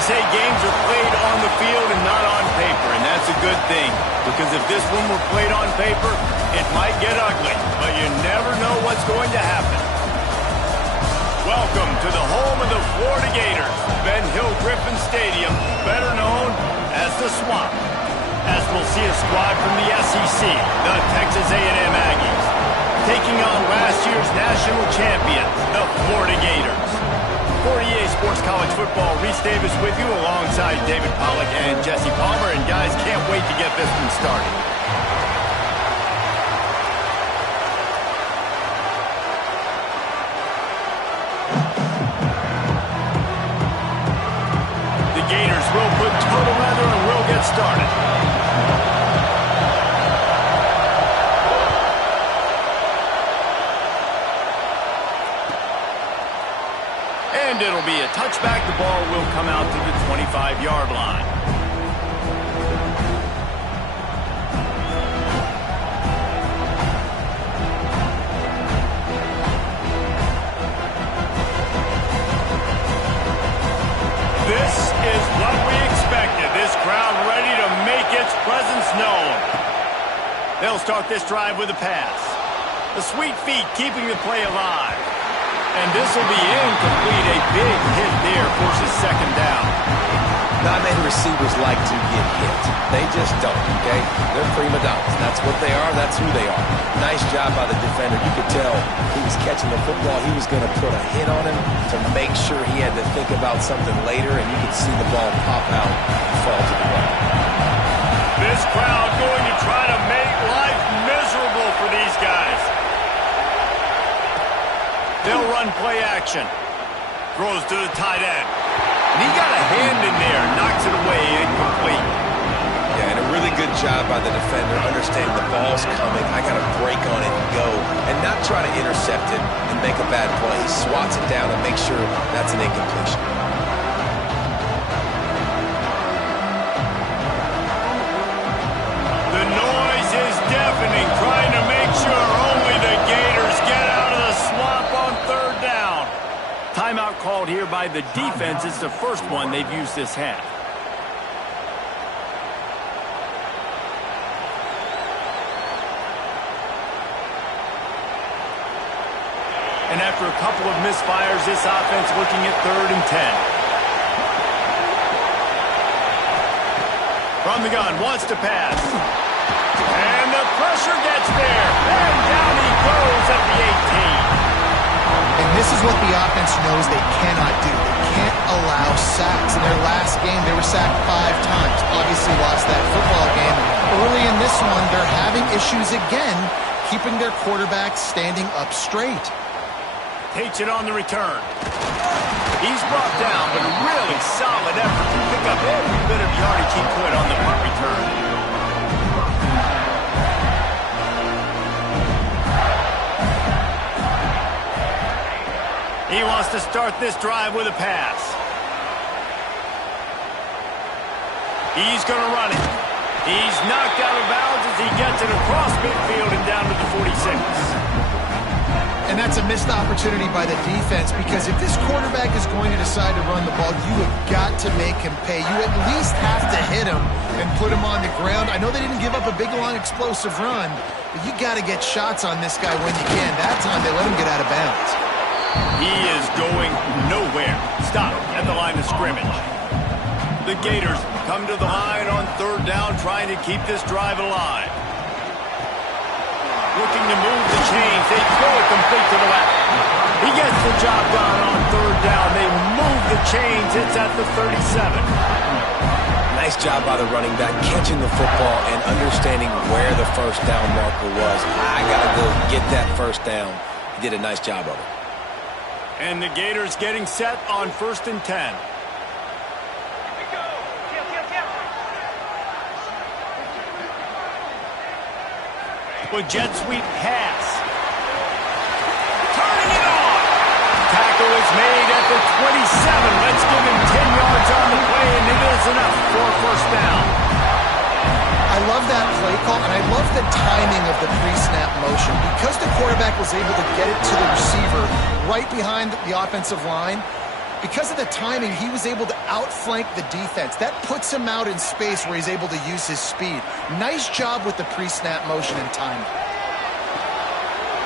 They say games are played on the field and not on paper, and that's a good thing. Because if this one were played on paper, it might get ugly, but you never know what's going to happen. Welcome to the home of the Florida Gators, Ben Hill Griffin Stadium, better known as the Swamp. As we'll see a squad from the SEC, the Texas A&M Aggies, taking on last year's national champions, the Florida Gators. For EA Sports College Football, Reese Davis with you alongside David Pollack and Jesse Palmer. And guys, can't wait to get this one started. The Gators will put total leather and will get started. And it'll be a touchback. The ball will come out to the 25-yard line. This is what we expected. This crowd ready to make its presence known. They'll start this drive with a pass. The sweet feet keeping the play alive. And this will be incomplete. A big hit there forces second down. Not many receivers like to get hit. They just don't, okay? They're prima donnas. That's what they are. That's who they are. Nice job by the defender. You could tell he was catching the football. He was going to put a hit on him to make sure he had to think about something later, and you could see the ball pop out and fall to the ground. This crowd going to try to make life miserable for these guys. They'll run play action. Throws to the tight end. And he got a hand in there. Knocks it away. Incomplete. Yeah, and a really good job by the defender understanding the ball's coming. I got to break on it and go. And not try to intercept it and make a bad play. He swats it down and makes sure that's an incompletion. The noise is deafening. Trying to make sure only the Gators get out of the swamp on third down. Timeout called here by the defense. It's the first one they've used this half. And after a couple of misfires, this offense looking at 3rd and 10. From the gun, wants to pass. And the pressure gets there. And down he goes at the 18. And this is what the offense knows they cannot do. They can't allow sacks. In their last game, they were sacked 5 times. Obviously lost that football game. Early in this one, they're having issues again, keeping their quarterback standing up straight. Takes it on the return. He's brought down, but a really solid effort to pick up every bit of yardage he could on the punt return. He wants to start this drive with a pass. He's going to run it. He's knocked out of bounds as he gets it across midfield and down to the 46. And that's a missed opportunity by the defense, because if this quarterback is going to decide to run the ball, you have got to make him pay. You at least have to hit him and put him on the ground. I know they didn't give up a big, long, explosive run, but you got to get shots on this guy when you can. That time they let him get out of bounds. He is going nowhere. Stop at the line of scrimmage. The Gators come to the line on 3rd down, trying to keep this drive alive. Looking to move the chains. They throw it complete to the left. He gets the job done on 3rd down. They move the chains. It's at the 37. Nice job by the running back, catching the football and understanding where the first down marker was. I got to go get that first down. He did a nice job of it. And the Gators getting set on 1st and 10. With jet sweep pass. Turning it on. Tackle is made at the 27. Let's give him 10 yards on the play, and it is enough for a first down. I love that play call, and I love the timing of the pre-snap motion. Because the quarterback was able to get it to the receiver right behind the offensive line, Because of the timing, he was able to outflank the defense. That puts him out in space where he's able to use his speed. Nice job with the pre-snap motion and timing.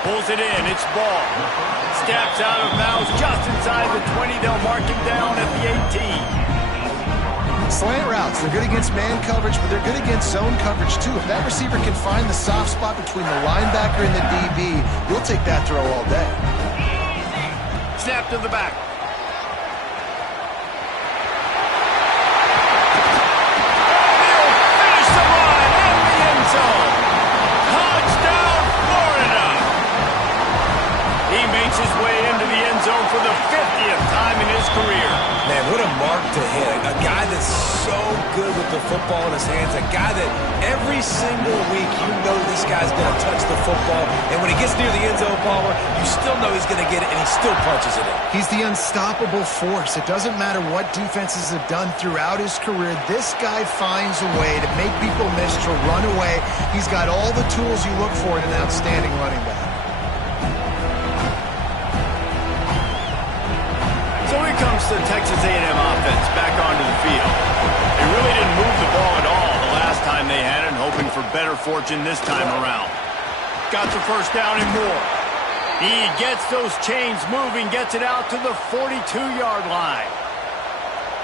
Pulls it in, it's ball. Steps out of bounds just inside the 20. They'll mark him down at the 18. Slant routes, they're good against man coverage, but they're good against zone coverage too. If that receiver can find the soft spot between the linebacker and the DB, you'll take that throw all day. Snap to the back. His way into the end zone for the 50th time in his career. Man, what a mark to hit. A guy that's so good with the football in his hands. A guy that every single week you know this guy's going to touch the football. And when he gets near the end zone, Palmer, you still know he's going to get it, and he still punches it in. He's the unstoppable force. It doesn't matter what defenses have done throughout his career. This guy finds a way to make people miss, to run away. He's got all the tools you look for in an outstanding running back. So here comes the Texas A&M offense back onto the field. They really didn't move the ball at all the last time they had it, hoping for better fortune this time around. Got the first down and more. He gets those chains moving, gets it out to the 42-yard line.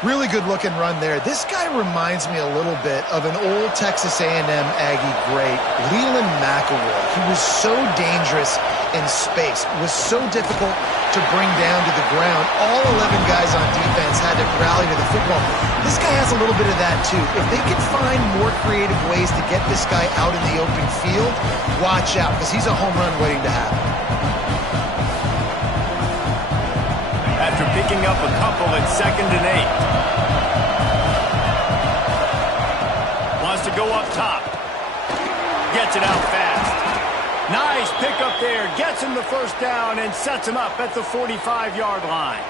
Really good looking run there. This guy reminds me a little bit of an old Texas A&M Aggie great, Leland McElroy. He was so dangerous in space, was so difficult to bring down to the ground. All 11 guys on defense had to rally to the football. This guy has a little bit of that too. If they can find more creative ways to get this guy out in the open field, watch out, because he's a home run waiting to happen. After picking up a couple at 2nd and 8. Wants to go up top. Gets it out fast. Nice pickup there. Gets him the first down and sets him up at the 45-yard line.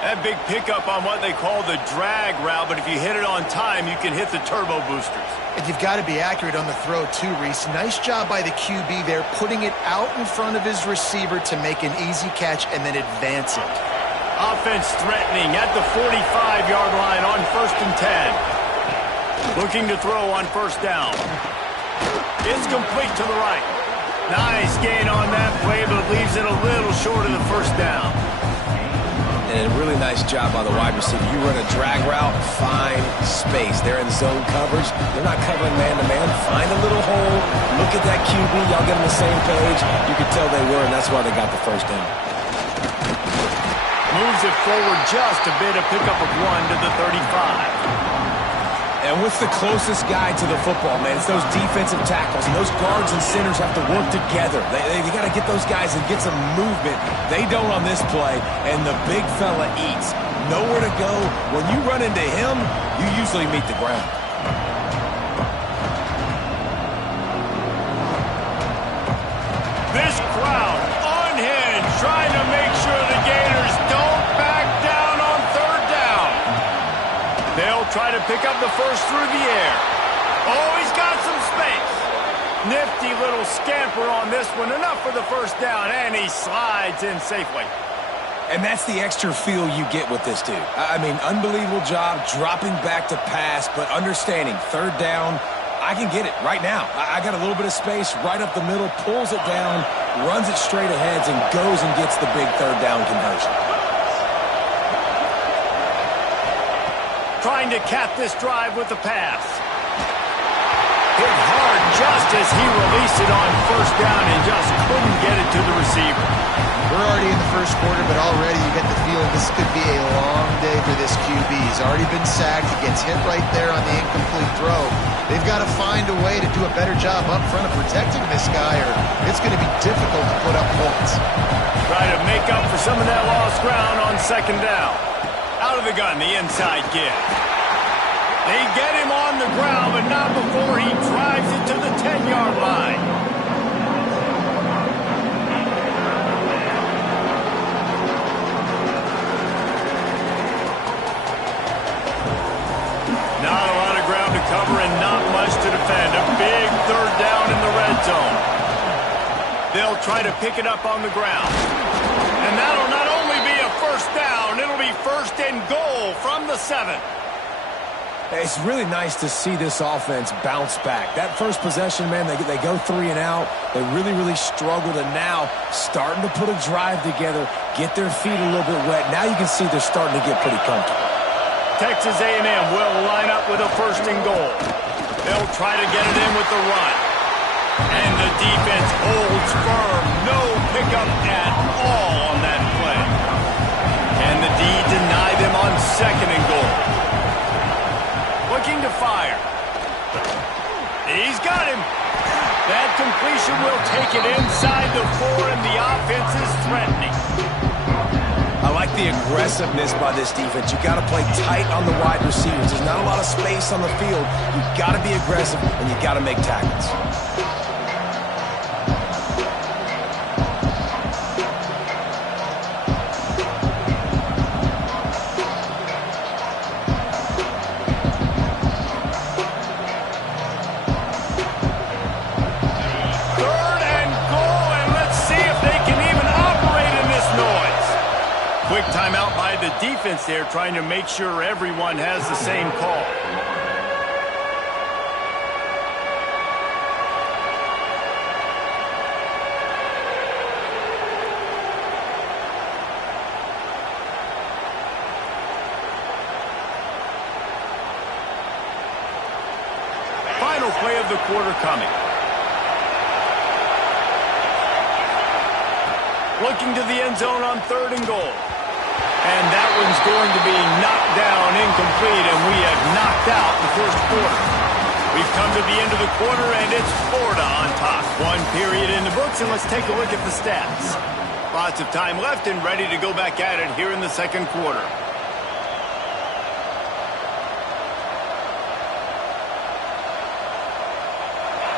That big pickup on what they call the drag route, but if you hit it on time, you can hit the turbo boosters. And you've got to be accurate on the throw too, Reese. Nice job by the QB there, putting it out in front of his receiver to make an easy catch and then advance it. Offense threatening at the 45-yard line on 1st and 10. Looking to throw on first down. It's complete to the right. Nice gain on that play, but it leaves it a little short of the first down. And a really nice job by the wide receiver. You run a drag route, find space. They're in zone coverage. They're not covering man-to-man. Find a little hole. Look at that QB. Y'all get on the same page. You could tell they were, and that's why they got the first down. Moves it forward just a bit, a pickup of 1 to the 35. And what's the closest guy to the football, man? It's those defensive tackles, and those guards and centers have to work together. They got to get those guys and get some movement. They don't on this play, and the big fella eats. Nowhere to go. When you run into him, you usually meet the ground. This crowd unhinged, trying to make sure the Gators don't back down on 3rd down. They'll try to pick up the first through the air. Oh, he's got some space. Nifty little scamper on this one. Enough for the first down, and he slides in safely. And that's the extra feel you get with this dude. I mean, unbelievable job dropping back to pass, but understanding 3rd down, I can get it right now. I got a little bit of space right up the middle, pulls it down, runs it straight ahead, and goes and gets the big 3rd down conversion. Trying to cap this drive with the pass. Hit hard just as he released it on first down and just couldn't get it to the receiver. We're already in the first quarter, but already you get the feeling this could be a long day for this QB. He's already been sacked. He gets hit right there on the incomplete throw. They've got to find a way to do a better job up front of protecting this guy, or it's going to be difficult to put up points. Try to make up for some of that lost ground on 2nd down. Out of the gun, the inside give. They get him on the ground, but not before he drives it to the 10-yard line. Not a lot of ground to cover and not much to defend. A big 3rd down in the red zone. They'll try to pick it up on the ground. And that'll not only be a first down, it'll be first and goal from the 7. It's really nice to see this offense bounce back. That first possession, man, they go 3 and out. They really struggled, and now starting to put a drive together, get their feet a little bit wet. Now you can see they're starting to get pretty comfortable. Texas A&M will line up with a first and goal. They'll try to get it in with the run. And the defense holds firm. No pickup at all on that play. Can the D deny them on second and goal? Looking to fire. He's got him. That completion will take it inside the 4, and the offense is threatening. I like the aggressiveness by this defense. You got to play tight on the wide receivers. There's not a lot of space on the field. You got to be aggressive, and you got to make tackles. Quick timeout by the defense there, trying to make sure everyone has the same call. Final play of the quarter coming. Looking to the end zone on third and goal. And that one's going to be knocked down incomplete, and we have knocked out the first quarter. We've come to the end of the quarter, and it's Florida on top. 1 period in the books, and let's take a look at the stats. Lots of time left and ready to go back at it here in the second quarter.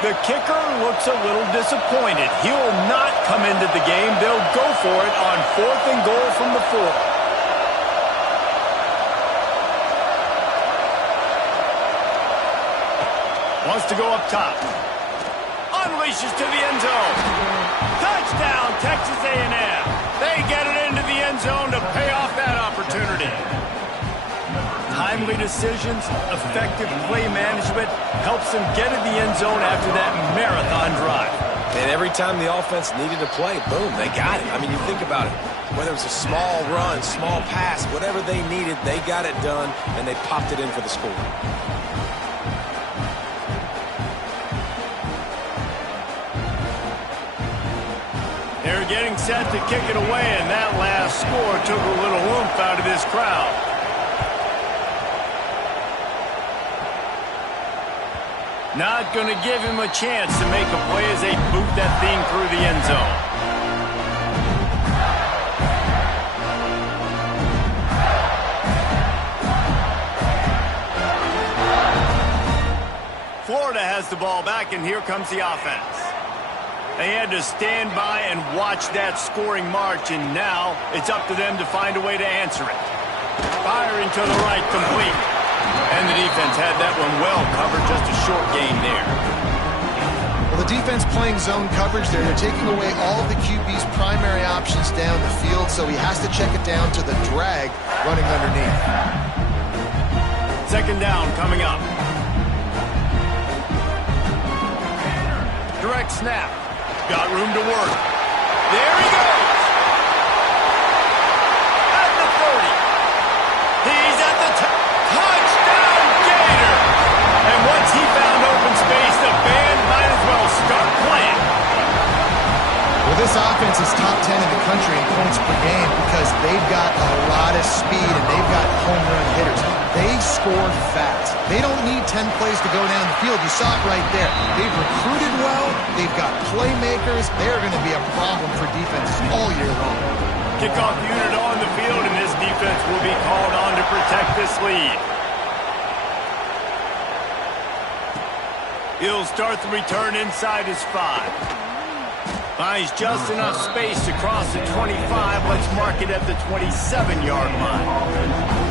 The kicker looks a little disappointed. He'll not come into the game. They'll go for it on 4th and goal from the 4. Wants to go up top. Unleashes to the end zone. Touchdown, Texas A&M. They get it into the end zone to pay off that opportunity. Timely decisions, effective play management helps them get in the end zone after that marathon drive. And every time the offense needed to play, boom, they got it. I mean, you think about it. Whether it was a small run, small pass, whatever they needed, they got it done, and they popped it in for the score. They're getting set to kick it away, and that last score took a little oomph out of this crowd. Not going to give him a chance to make a play as they boot that thing through the end zone. Florida has the ball back, and here comes the offense. They had to stand by and watch that scoring march, and now it's up to them to find a way to answer it. Firing to the right, complete. And the defense had that one well covered, just a short gain there. Well, the defense playing zone coverage there. They're taking away all of the QB's primary options down the field, so he has to check it down to the drag running underneath. Second down coming up. Direct snap. Got room to work. There he goes. At the 30. He's at the touchdown Gator. And once he found open space, the band might as well start playing. Well, this offense is top 10 in the country in points per game because they've got a lot of speed and they've got home run hitters. They score fast. They don't need 10 plays to go down the field. You saw it right there. They've recruited well. They've got playmakers. They're going to be a problem for defenses all year long. Kickoff unit on the field, and this defense will be called on to protect this lead. He'll start the return inside his 5. Finds just enough space to cross the 25. Let's mark it at the 27-yard line.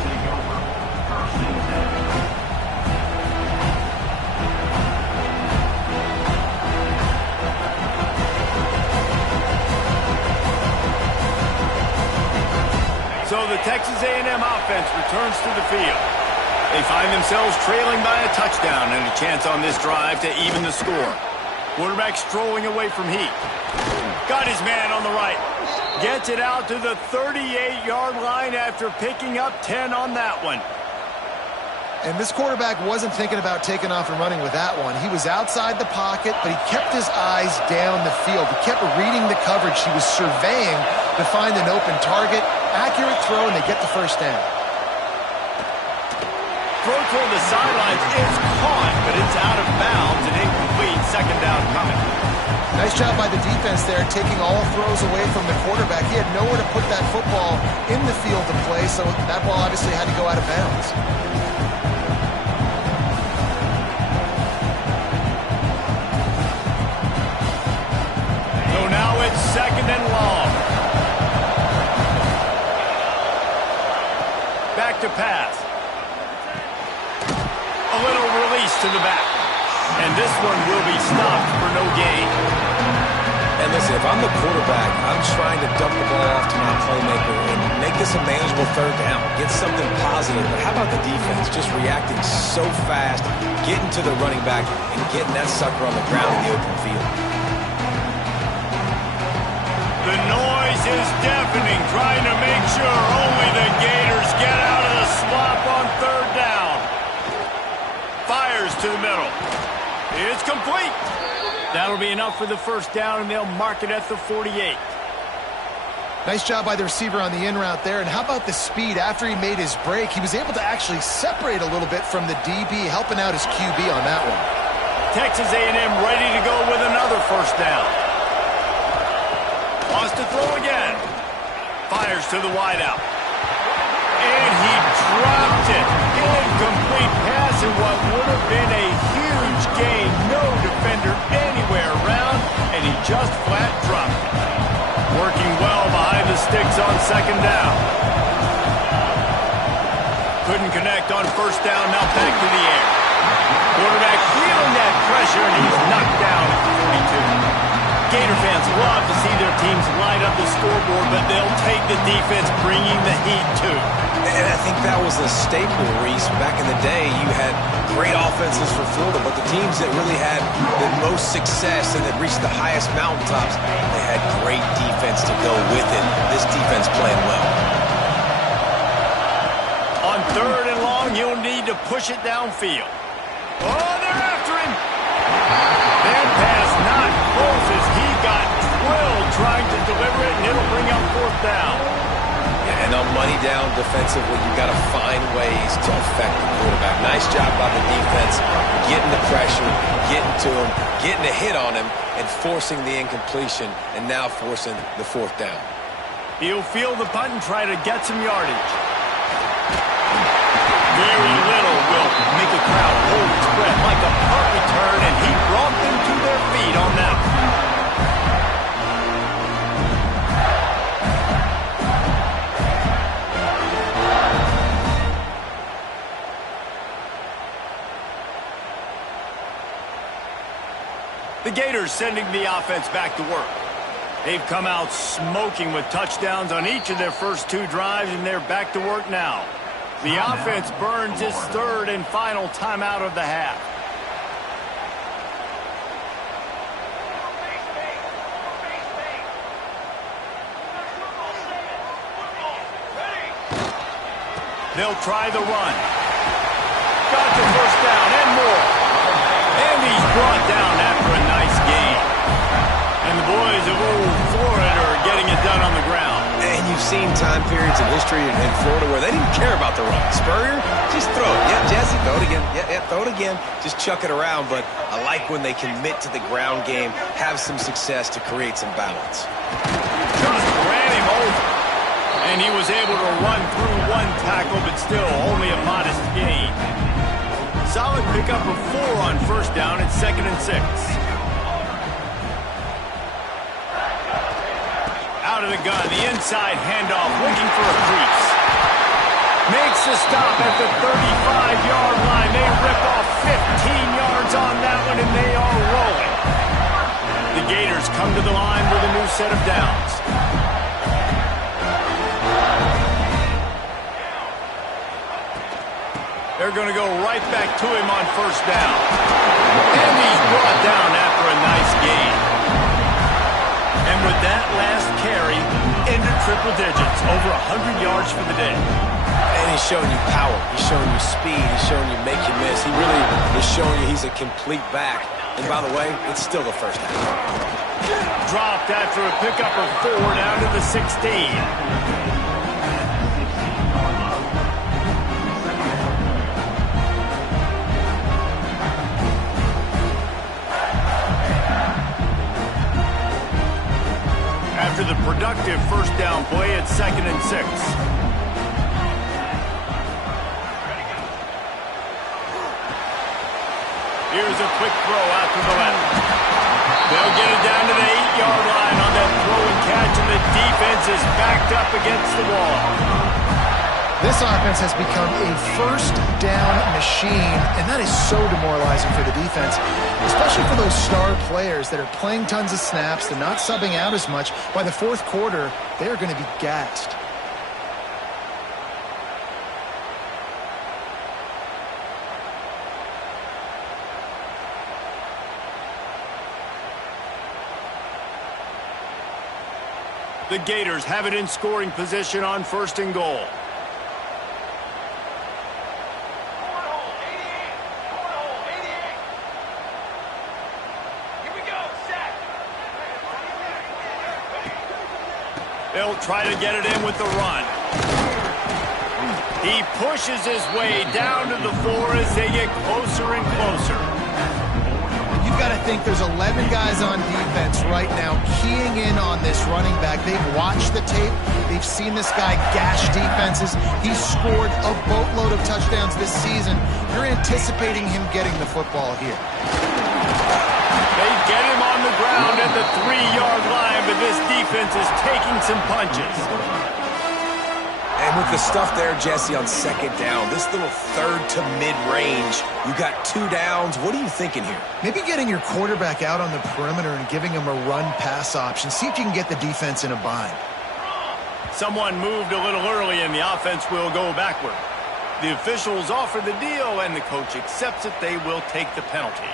So the Texas A&M offense returns to the field. They find themselves trailing by a touchdown and a chance on this drive to even the score. Quarterback strolling away from heat. Got his man on the right. Gets it out to the 38-yard line after picking up 10 on that one. And this quarterback wasn't thinking about taking off and running with that one. He was outside the pocket, but he kept his eyes down the field. He kept reading the coverage. He was surveying to find an open target. Accurate throw, and they get the first down. Throw toward the sidelines is caught, but it's out of bounds and incomplete. Second down coming. Nice job by the defense there, taking all throws away from the quarterback. He had nowhere to put that football in the field to play, so that ball obviously had to go out of bounds. So now it's second and long. Back to pass. A little release to the back. And this one will be stopped for no gain. And listen, if I'm the quarterback, I'm trying to dump the ball off to my playmaker and make this a manageable third down. Get something positive. But how about the defense just reacting so fast, getting to the running back, and getting that sucker on the ground in the open field? The noise is deafening, trying to make sure only the Gators get out of the swamp on third down. Fires to the middle. It's complete. That'll be enough for the first down, and they'll mark it at the 48. Nice job by the receiver on the in route there. And how about the speed? After he made his break, he was able to actually separate a little bit from the DB, helping out his QB on that one. Texas A&M ready to go with another first down. Wants to throw again. Fires to the wideout. And he dropped it. Incomplete pass in what would have been a huge gain. No defender anywhere around, and he just flat dropped it. Working well behind the sticks on second down. Couldn't connect on first down, now back to the air. Quarterback feeling that pressure, and he's knocked down at the 42. Gator fans love to see their teams light up the scoreboard, but they'll take the defense bringing the heat too. And I think that was a staple, Reese. Back in the day, you had great offenses for Florida, but the teams that really had the most success and that reached the highest mountaintops, they had great defense to go with it. This defense playing well. On third and long, he'll need to push it downfield. Oh, they're after him. That pass not close as he got drilled trying to deliver it, and it'll bring up fourth down. And on money down defensively, you've got to find ways to affect the quarterback. Nice job by the defense, getting the pressure, getting to him, getting a hit on him, and forcing the incompletion, and now forcing the fourth down. He'll field the punt and try to get some yardage. Very little will make a crowd hold its breath like a punt return, and he brought them to their feet on that one. The Gators sending the offense back to work. They've come out smoking with touchdowns on each of their first two drives, and they're back to work now. The offense burns its third and final timeout of the half. They'll try the run. Got the first down and more. And he's brought down after a nice gain. And the boys of old Florida are getting it done on the ground. And you've seen time periods in history in Florida where they didn't care about the run. Spurrier, just throw it. Yeah, Jesse, throw it again. Yeah, throw it again. Just chuck it around. But I like when they commit to the ground game, have some success to create some balance. Just ran him over. And he was able to run through one tackle, but still only a modest gain. Solid pickup of 4 on first down at 2nd and 6. Out of the gun, the inside handoff, looking for a crease. Makes the stop at the 35-yard line. They rip off 15 yards on that one, and they are rolling. The Gators come to the line with a new set of downs. They're going to go right back to him on first down. And he's brought down after a nice gain. And with that last carry, into triple digits, over 100 yards for the day. And he's showing you power. He's showing you speed. He's showing you make you miss. He really is showing you he's a complete back. And by the way, it's still the first half. Dropped after a pickup of 4 down to the 16. After the productive first down play, it's 2nd and 6. Here's a quick throw out to the left. They'll get it down to the 8-yard line on that throw and catch, and the defense is backed up against the wall. This offense has become a first down machine, and that is so demoralizing for the defense, especially for those star players that are playing tons of snaps. They're not subbing out as much. By the fourth quarter, they are going to be gassed. The Gators have it in scoring position on 1st and goal. They'll try to get it in with the run. He pushes his way down to the 4 as they get closer and closer. You've got to think there's 11 guys on defense right now keying in on this running back. They've watched the tape. They've seen this guy gash defenses. He's scored a boatload of touchdowns this season. You're anticipating him getting the football here. They get him on the ground at the 3-yard line, but this defense is taking some punches. And with the stuff there, Jesse, on 2nd down, this little 3rd to mid-range, you got 2 downs. What are you thinking here? Maybe getting your quarterback out on the perimeter and giving him a run-pass option. See if you can get the defense in a bind. Someone moved a little early, and the offense will go backward. The officials offer the deal, and the coach accepts it. They will take the penalty.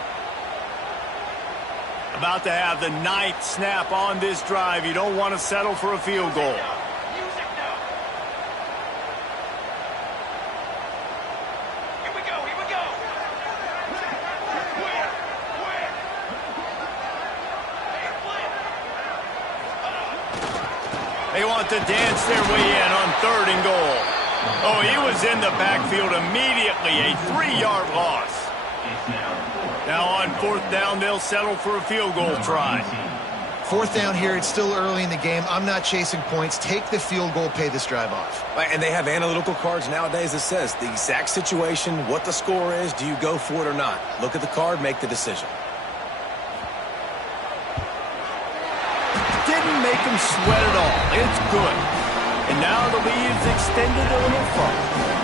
About to have the 9th snap on this drive. You don't want to settle for a field goal. They want to dance their way in on 3rd and goal. Oh, he was in the backfield immediately. A 3-yard loss. Now on 4th down, they'll settle for a field goal try. 4th down here, it's still early in the game. I'm not chasing points. Take the field goal, pay this drive off. And they have analytical cards nowadays that says the exact situation, what the score is, do you go for it or not? Look at the card, make the decision. Didn't make him sweat at all. It's good. And now the lead's extended a little further.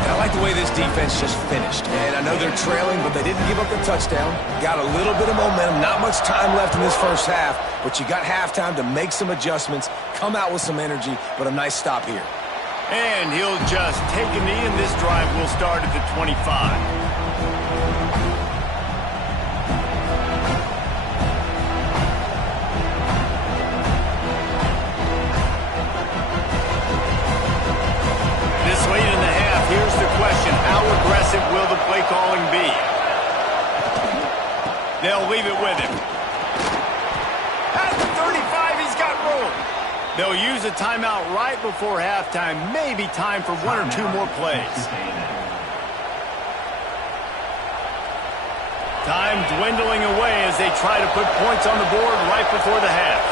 And I like the way this defense just finished. And I know they're trailing, but they didn't give up the touchdown. Got a little bit of momentum. Not much time left in this first half, but you got halftime to make some adjustments, come out with some energy, but a nice stop here. And he'll just take a knee, and this drive will start at the 25. Here's the question, how aggressive will the play calling be? They'll leave it with him. At the 35, he's got room. They'll use a timeout right before halftime, maybe time for 1 or 2 more plays. Time dwindling away as they try to put points on the board right before the half.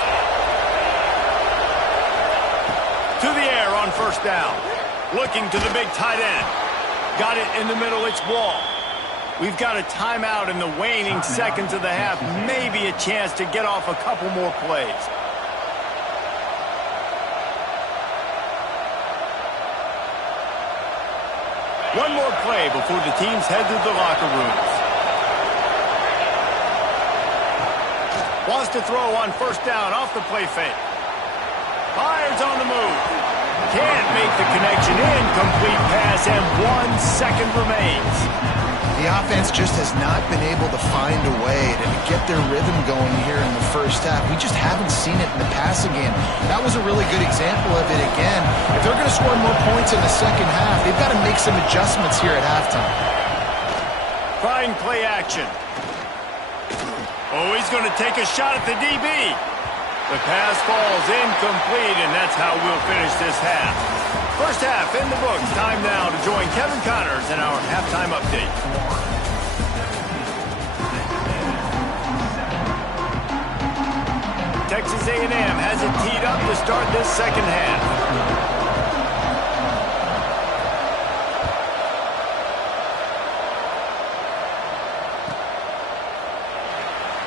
To the air on 1st down. Looking to the big tight end. Got it in the middle, it's Wall. We've got a timeout in the waning seconds of the half. Maybe a chance to get off a couple more plays. One more play before the teams head to the locker rooms. Wants to throw on 1st down off the play fake. Fires on the move. can't make the connection. Incomplete pass, and 1 second remains. The offense just has not been able to find a way to get their rhythm going here in the first half. We just haven't seen it in the passing game. That was a really good example of it again. If they're going to score more points in the second half, they've got to make some adjustments here at halftime. Trying play action. Oh, he's going to take a shot at the DB. The pass falls incomplete, and that's how we'll finish this half. First half in the books. Time now to join Kevin Connors in our halftime update. Texas A&M has it teed up to start this second half.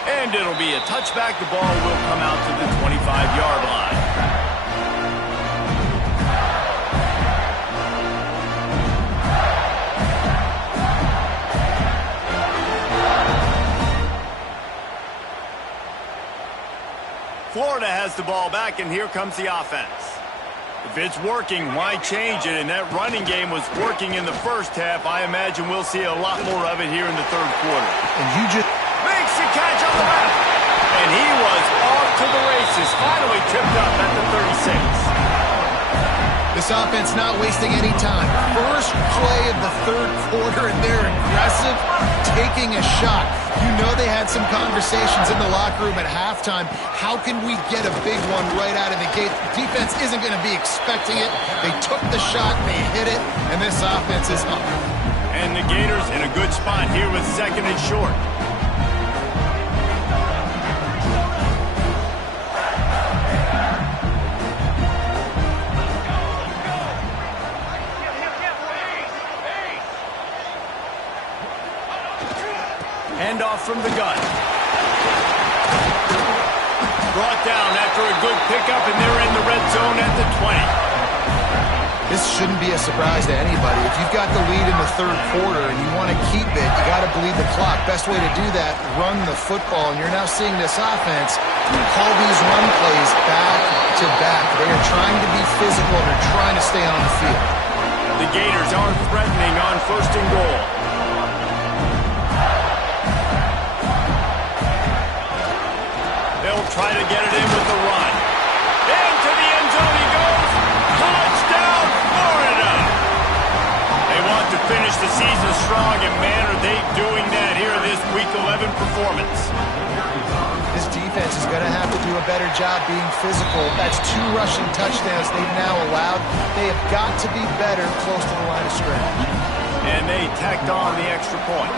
And it'll be a touchback. The ball will come out to the 25-yard line. Florida has the ball back, and here comes the offense. If it's working, why change it? And that running game was working in the first half. I imagine we'll see a lot more of it here in the third quarter. And you just makes the catch on the left. And he was off to the races, finally tripped up at the 36. This offense not wasting any time. First play of the third quarter, and they're aggressive, taking a shot. You know they had some conversations in the locker room at halftime. How can we get a big one right out of the gate? The defense isn't going to be expecting it. They took the shot, they hit it, and this offense is up. And the Gators in a good spot here with second and short. Handoff from the gun. Brought down after a good pickup, and they're in the red zone at the 20. This shouldn't be a surprise to anybody. If you've got the lead in the third quarter and you want to keep it, you got to bleed the clock. Best way to do that, run the football. And you're now seeing this offense call these run plays back to back. They are trying to be physical, and they're trying to stay on the field. The Gators are threatening on first and goal. They'll try to get it in with the run. Into the end zone he goes. Touchdown, Florida! They want to finish the season strong, and man, are they doing that here in this Week 11 performance. This defense is going to have to do a better job being physical. That's 2 rushing touchdowns they've now allowed. They have got to be better close to the line of scrimmage. And they tacked on the extra point.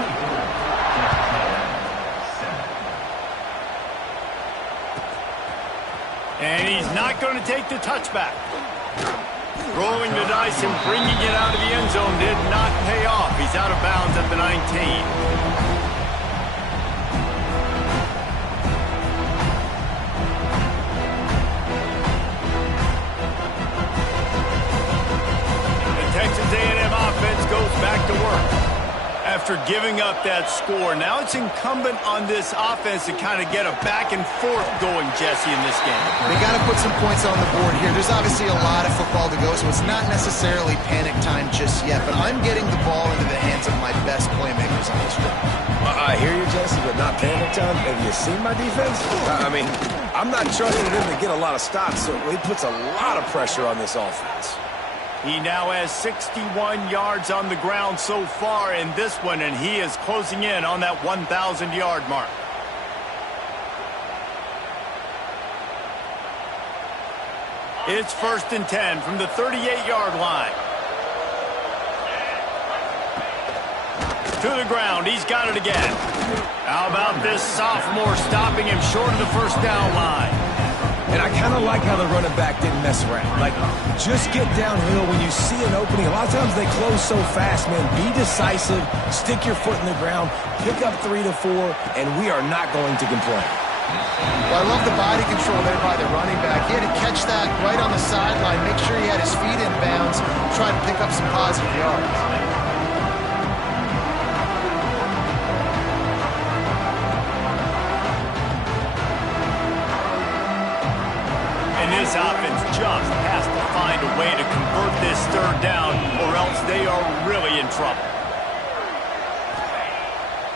And he's not going to take the touchback. Rolling the dice and bringing it out of the end zone did not pay off. He's out of bounds at the 19. Texas A&M offense goes back to work. After giving up that score, now it's incumbent on this offense to kind of get a back and forth going, Jesse, in this game. They got to put some points on the board here. There's obviously a lot of football to go, so it's not necessarily panic time just yet, but I'm getting the ball into the hands of my best playmakers on this drive. I hear you, Jesse, but not panic time. Have you seen my defense? I mean, I'm not trusting them to get a lot of stops, so it puts a lot of pressure on this offense. He now has 61 yards on the ground so far in this one, and he is closing in on that 1,000-yard mark. It's 1st and 10 from the 38-yard line. To the ground. He's got it again. How about this sophomore stopping him short of the first down line? And I kind of like how the running back didn't mess around. Like, just get downhill when you see an opening. A lot of times they close so fast, man. Be decisive, stick your foot in the ground, pick up 3 to 4, and we are not going to complain. Well, I love the body control there by the running back. He had to catch that right on the sideline, make sure he had his feet in bounds, try to pick up some positive yards. And this offense just has to find a way to convert this third down, or else they are really in trouble.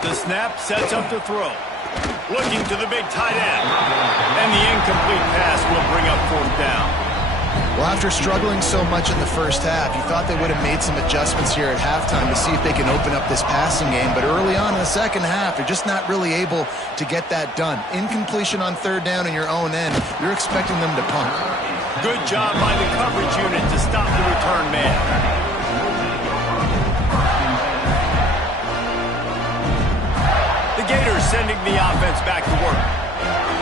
The snap sets up the throw. Looking to the big tight end. And the incomplete pass will bring up fourth down. Well, after struggling so much in the first half, you thought they would have made some adjustments here at halftime to see if they can open up this passing game. But early on in the second half, they're just not really able to get that done. Incompletion on third down in your own end, you're expecting them to punt. Good job by the coverage unit to stop the return man. The Gators sending the offense back to work.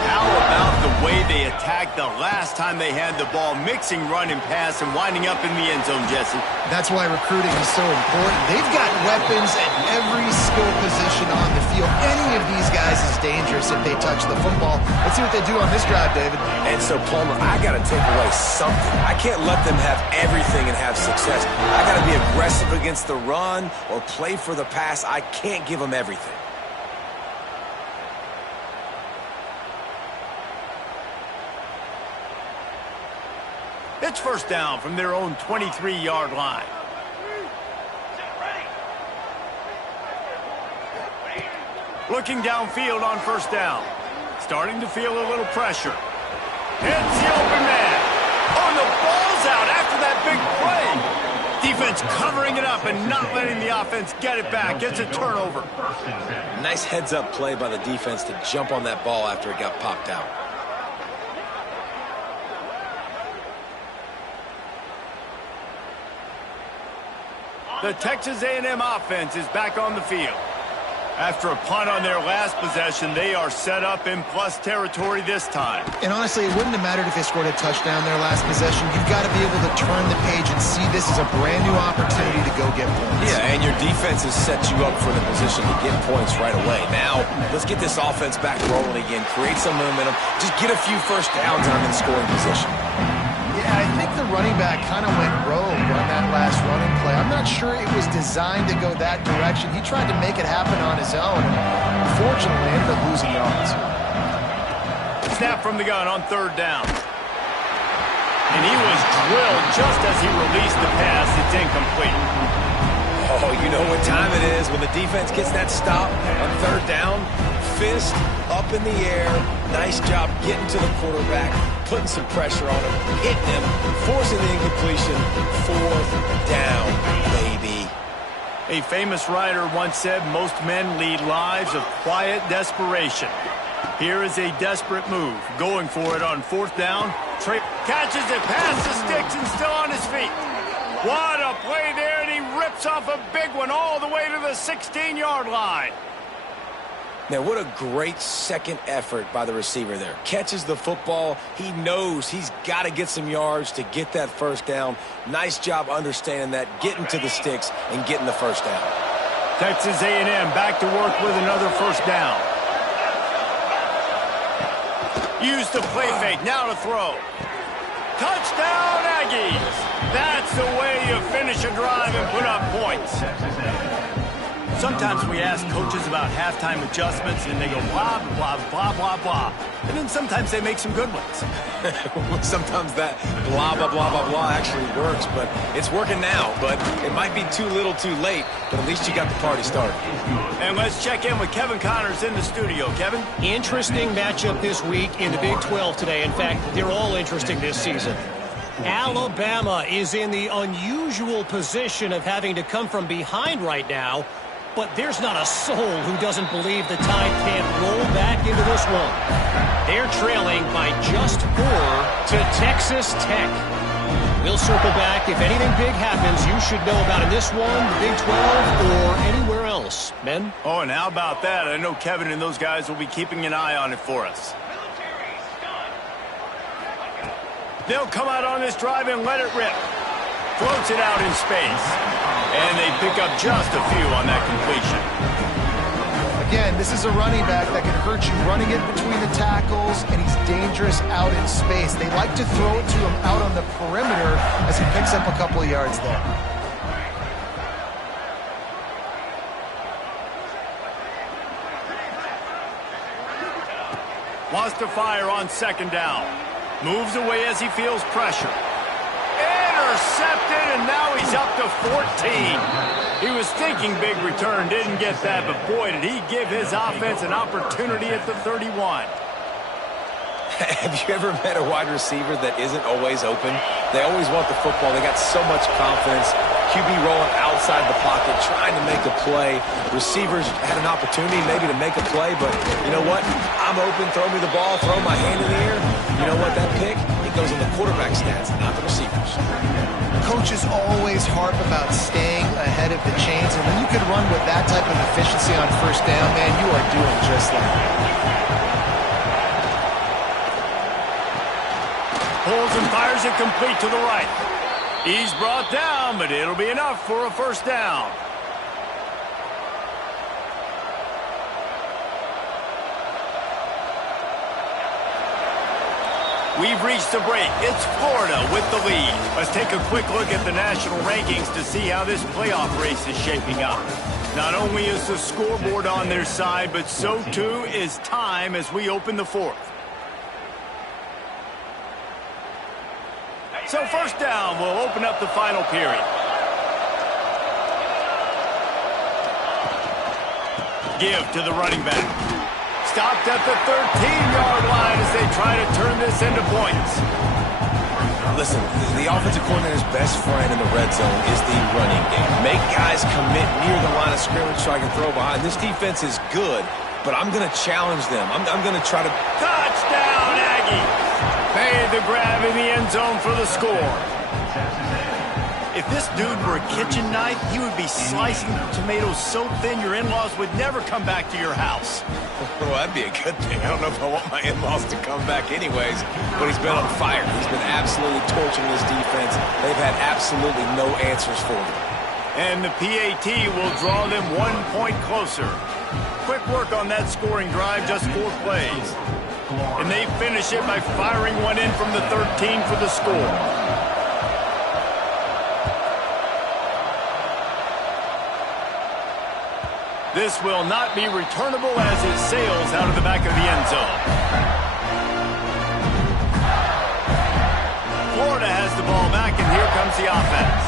How about the way they attacked the last time they had the ball, mixing run and pass and winding up in the end zone, Jesse? That's why recruiting is so important. They've got weapons at every skill position on the field. Any of these guys is dangerous if they touch the football. Let's see what they do on this drive, David. And so, Palmer, I got to take away something. I can't let them have everything and have success. I got to be aggressive against the run or play for the pass. I can't give them everything. It's first down from their own 23-yard line. Looking downfield on first down. Starting to feel a little pressure. Hits the open man. Oh, the ball's out after that big play. Defense covering it up and not letting the offense get it back. It's a turnover. Nice heads-up play by the defense to jump on that ball after it got popped out. The Texas A&M offense is back on the field. After a punt on their last possession, they are set up in plus territory this time. And honestly, it wouldn't have mattered if they scored a touchdown their last possession. You've got to be able to turn the page and see this as a brand new opportunity to go get points. Yeah, and your defense has set you up for the position to get points right away. Now, let's get this offense back rolling again, create some momentum, just get a few first downs on in scoring position. Yeah, I think the running back kind of went rogue on that last running play. I'm not sure it was designed to go that direction. He tried to make it happen on his own, and unfortunately ended up losing yards. Snap from the gun on third down. And he was drilled just as he released the pass. It's incomplete. Oh, you know what time it is when the defense gets that stop on third down. Fist up in the air. Nice job getting to the quarterback, putting some pressure on him, hitting him, forcing the incompletion. Fourth down, baby. A famous writer once said, most men lead lives of quiet desperation. Here is a desperate move. Going for it on fourth down. Trey catches it past the sticks and still on his feet. What a play there, and he rips off a big one all the way to the 16-yard line. Now, what a great second effort by the receiver there. Catches the football. He knows he's got to get some yards to get that first down. Nice job understanding that, getting to the sticks and getting the first down. Texas A&M back to work with another first down. Use the play fake, now to throw. Touchdown, Aggies! That's the way you finish a drive and put up points. Sometimes we ask coaches about halftime adjustments, and they go blah, blah, blah, blah, blah. And then sometimes they make some good ones. Sometimes that blah, blah, blah, blah, blah actually works, but it's working now. But it might be too little too late, but at least you got the party started. And let's check in with Kevin Connors in the studio. Kevin? Interesting matchup this week in the Big 12 today. In fact, they're all interesting this season. Alabama is in the unusual position of having to come from behind right now, but there's not a soul who doesn't believe the Tide can't roll back into this one. They're trailing by just 4 to Texas Tech. We'll circle back. If anything big happens, you should know about in this one, the Big 12, or anywhere else. Ben? Oh, and how about that? I know Kevin and those guys will be keeping an eye on it for us. They'll come out on this drive and let it rip. Floats it out in space. And they pick up just a few on that completion. Again, this is a running back that can hurt you running it between the tackles, and he's dangerous out in space. They like to throw it to him out on the perimeter as he picks up a couple of yards there. Wants to fire on second down. Moves away as he feels pressure. Intercepted, and now he's up to 14. He was thinking big return, didn't get that, but boy, did he give his offense an opportunity at the 31. Have you ever met a wide receiver that isn't always open? They always want the football. They got so much confidence. QB rolling outside the pocket, trying to make a play. Receivers had an opportunity maybe to make a play, but you know what? I'm open, throw me the ball, throw my hand in the air. You know what? That pick, it goes in the quarterback stats, not the receivers. Coaches always harp about staying ahead of the chains, and when you can run with that type of efficiency on first down, man, you are doing just that. Pulls and fires it complete to the right. He's brought down, but it'll be enough for a first down. We've reached the break. It's Florida with the lead. Let's take a quick look at the national rankings to see how this playoff race is shaping up. Not only is the scoreboard on their side, but so too is time as we open the fourth. So first down will open up the final period. Give to the running back. Stopped at the 13-yard line as they try to turn this into points. Listen, the offensive coordinator's best friend in the red zone is the running game. Make guys commit near the line of scrimmage so I can throw behind. This defense is good, but I'm going to challenge them. I'm going to try to... Touchdown, Aggies! Made the grab in the end zone for the score. If this dude were a kitchen knife, he would be slicing tomatoes so thin your in-laws would never come back to your house. Well, that'd be a good thing. I don't know if I want my in-laws to come back anyways, but he's been on fire. He's been absolutely torching this defense. They've had absolutely no answers for him. And the PAT will draw them 1 point closer. Quick work on that scoring drive, just 4 plays. And they finish it by firing one in from the 13 for the score. This will not be returnable as it sails out of the back of the end zone. Florida has the ball back, and here comes the offense.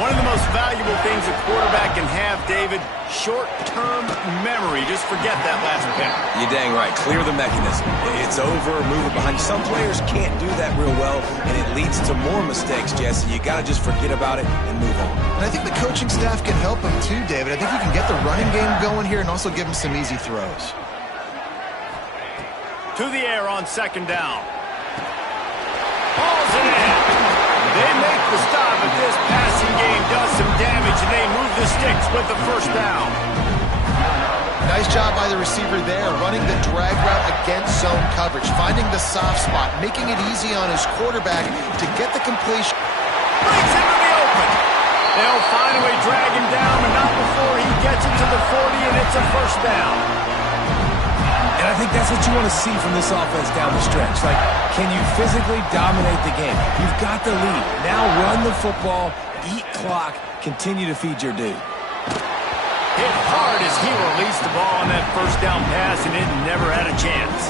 One of the most valuable things a quarterback can have, David, short-term memory. Just forget that last pick. You're dang right. Clear the mechanism. It's over, move it behind. Some players can't do that real well, and it leads to more mistakes, Jesse. You got to just forget about it and move on. And I think the coaching staff can help him too, David. I think you can get the running game going here and also give him some easy throws. To the air on second down. Balls it in. They make the stop, but this passing game does some damage, and they move the sticks with the first down. Nice job by the receiver there, running the drag route against zone coverage, finding the soft spot, making it easy on his quarterback to get the completion. Breaks into the open. They'll finally drag him down, but not before he gets it to the 40, and it's a first down. And I think that's what you want to see from this offense down the stretch. Like, can you physically dominate the game? You've got the lead. Now run the football, eat clock, continue to feed your dude. Hit hard as he released the ball on that first down pass, and it never had a chance.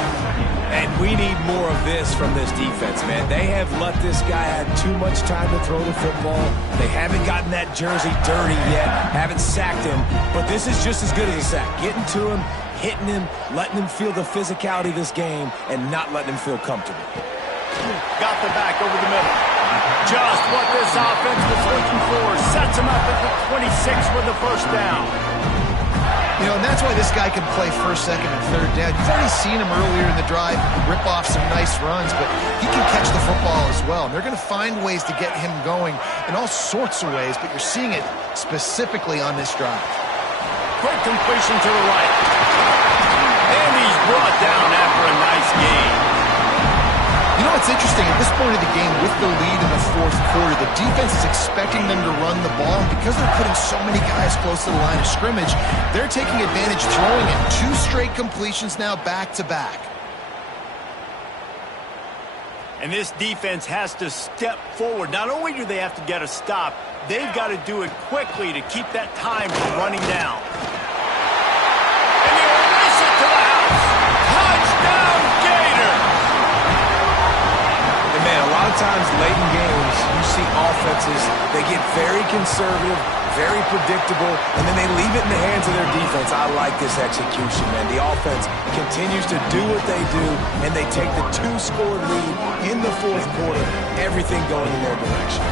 And we need more of this from this defense, man. They have let this guy have too much time to throw the football. They haven't gotten that jersey dirty yet, haven't sacked him, but this is just as good as a sack. Getting to him, hitting him, letting him feel the physicality of this game, and not letting him feel comfortable. Got the back over the middle. Just what this offense was looking for. Sets him up at the 26 with the first down. You know, and that's why this guy can play first, second, and third down. You've already seen him earlier in the drive rip off some nice runs, but he can catch the football as well. And they're going to find ways to get him going in all sorts of ways, but you're seeing it specifically on this drive. Quick completion to the right. And he's brought down after a nice game. You know, it's interesting. At this point of the game, with the lead in the fourth quarter, the defense is expecting them to run the ball. And because they're putting so many guys close to the line of scrimmage, they're taking advantage, throwing it 2 straight completions now back-to-back. And this defense has to step forward. Not only do they have to get a stop, they've got to do it quickly to keep that time from running down. And they'll race it to the house. Touchdown, Gators! sometimes late in games, you see offenses, they get very conservative, very predictable, and then they leave it in the hands of their defense. I like this execution, man. The offense continues to do what they do, and they take the 2-score lead in the fourth quarter, everything going in their direction.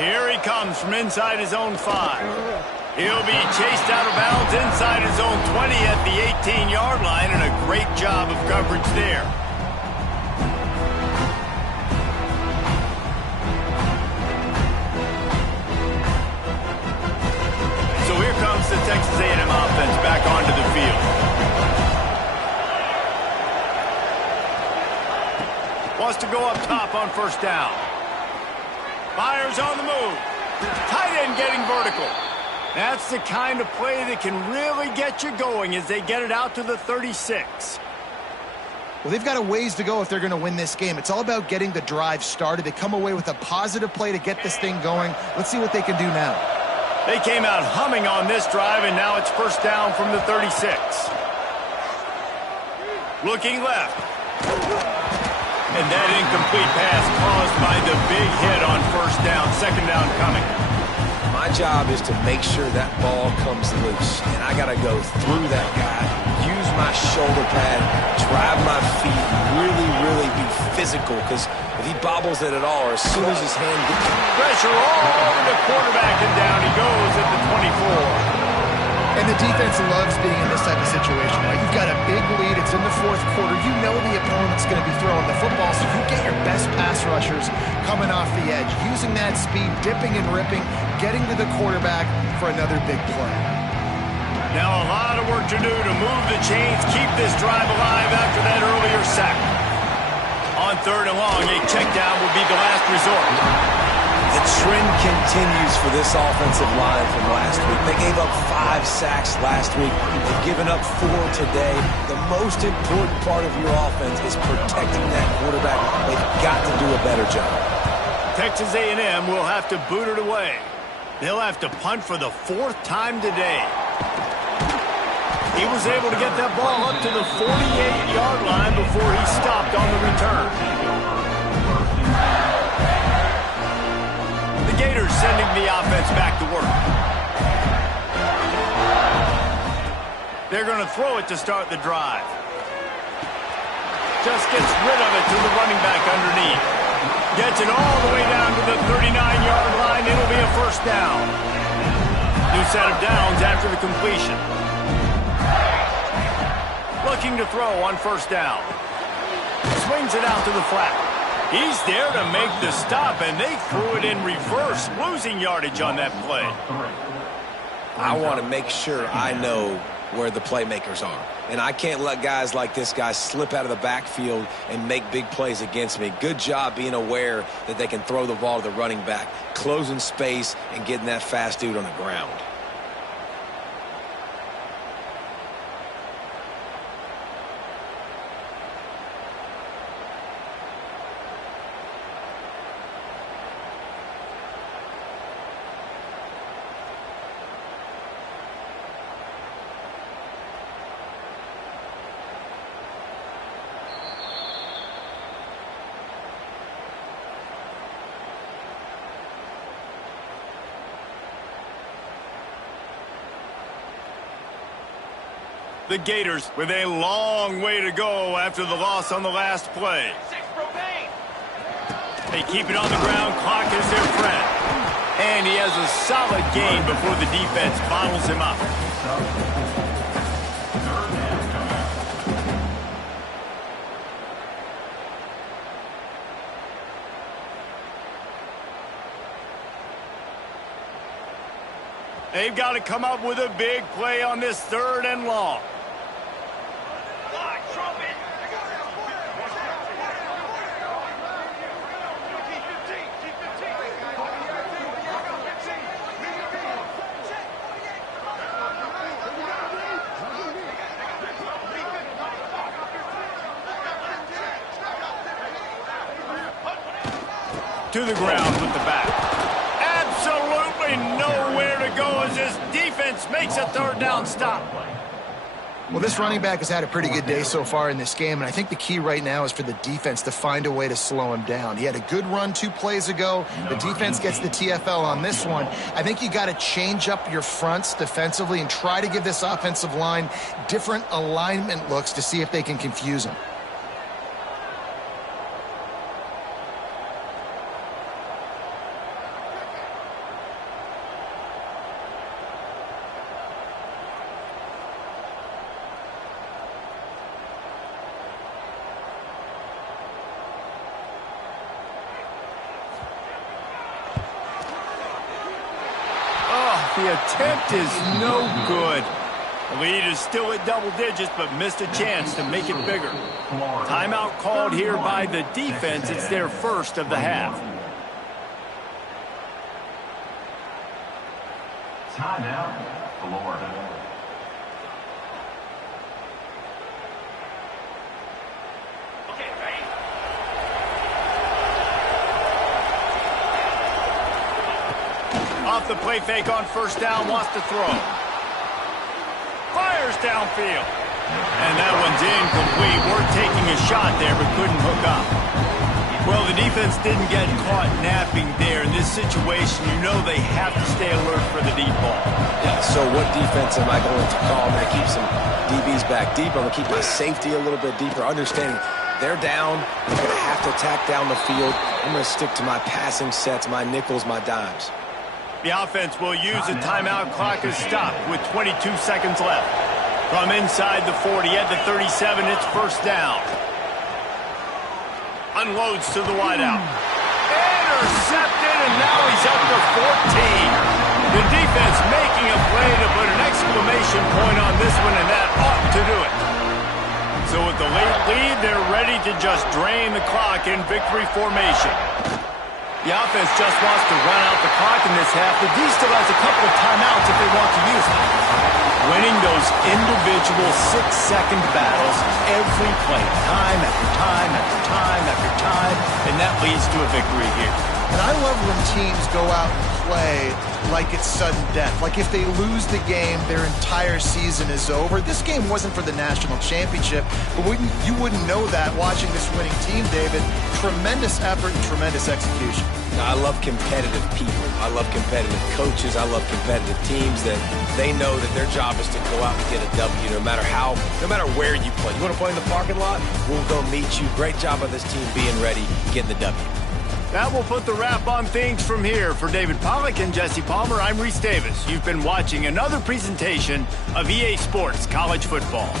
Here he comes from inside his own 5. He'll be chased out of bounds inside his own 20 at the 18-yard line, and a great job of coverage there. So here comes the Texas A&M offense back onto the field. Wants to go up top on first down. Fires on the move. Tight end getting vertical. That's the kind of play that can really get you going as they get it out to the 36. Well, they've got a ways to go if they're going to win this game. It's all about getting the drive started. They come away with a positive play to get this thing going. Let's see what they can do now. They came out humming on this drive, and now it's first down from the 36. Looking left. And that incomplete pass caused by the big hit on first down. Second down coming. My job is to make sure that ball comes loose, and I got to go through that guy, use my shoulder pad, drive my feet, really be physical, because if he bobbles it at all, or as soon as his hand gets pressure all over the quarterback, and down he goes at the 24. And the defense loves being in this type of situation, right? You've got a big lead. It's in the fourth quarter. You know the opponent's going to be throwing the football, so you get your best pass rushers coming off the edge, using that speed, dipping and ripping, getting to the quarterback for another big play. Now a lot of work to do to move the chains, keep this drive alive after that earlier sack. On third and long, a check down will be the last resort. The trend continues for this offensive line from last week. They gave up 5 sacks last week. They've given up 4 today. The most important part of your offense is protecting that quarterback. They've got to do a better job. Texas A&M will have to boot it away. They'll have to punt for the 4th time today. He was able to get that ball up to the 48-yard line before he stopped on the return. The Gators sending the offense back to work. They're going to throw it to start the drive. Just gets rid of it to the running back underneath. Gets it all the way down to the 39-yard line. It'll be a first down. New set of downs after the completion. Looking to throw on first down. Swings it out to the flat. He's there to make the stop, and they threw it in reverse, losing yardage on that play. I want to make sure I know where the playmakers are. And I can't let guys like this guy slip out of the backfield and make big plays against me. Good job being aware that they can throw the ball to the running back, closing space, and getting that fast dude on the ground. The Gators with a long way to go after the loss on the last play. They keep it on the ground. Clock is their friend. And he has a solid gain before the defense bottles him up. They've got to come up with a big play on this 3rd and long. To the ground with the back. Absolutely nowhere to go as this defense defense makes a third down stop. Well, this running back has had a pretty good day so far in this game, and I think the key right now is for the defense to find a way to slow him down. He had a good run 2 plays ago. The defense gets the TFL on this one. I think you got to change up your fronts defensively and try to give this offensive line different alignment looks to see if they can confuse him. The attempt is no good. The lead is still at double digits, but missed a chance to make it bigger. Timeout called here by the defense. It's their first of the half. Timeout, Florida. Off the play fake on first down, wants to throw. Fires downfield. And that one's incomplete. We're taking a shot there, but couldn't hook up. Well, the defense didn't get caught napping there. In this situation, you know they have to stay alert for the deep ball. Yeah, so what defense am I going to call? I'm going to keep some DBs back deep. I'm going to keep my safety a little bit deeper, understanding they're down. They're going to have to attack down the field. I'm going to stick to my passing sets, my nickels, my dimes. The offense will use a timeout. Clock is stopped with 22 seconds left. From inside the 40 at the 37, it's first down. Unloads to the wideout. Intercepted, and now he's up to 14. The defense making a play to put an exclamation point on this one, and that ought to do it. So with the late lead, they're ready to just drain the clock in victory formation. The offense just wants to run out the clock in this half. The D still has a couple of timeouts if they want to use them. Winning those individual 6-second battles every play, time after time after time after time, and that leads to a victory here. And I love when teams go out and play like it's sudden death. Like if they lose the game, their entire season is over. This game wasn't for the national championship, but you wouldn't know that watching this winning team, David. Tremendous effort and tremendous execution. Now, I love competitive people. I love competitive coaches. I love competitive teams that they know that their job is to go out and get a W no matter where you play. You want to play in the parking lot? We'll go meet you. Great job on this team being ready, getting the W. That will put the wrap on things from here. For David Pollack and Jesse Palmer, I'm Reese Davis. You've been watching another presentation of EA Sports College Football.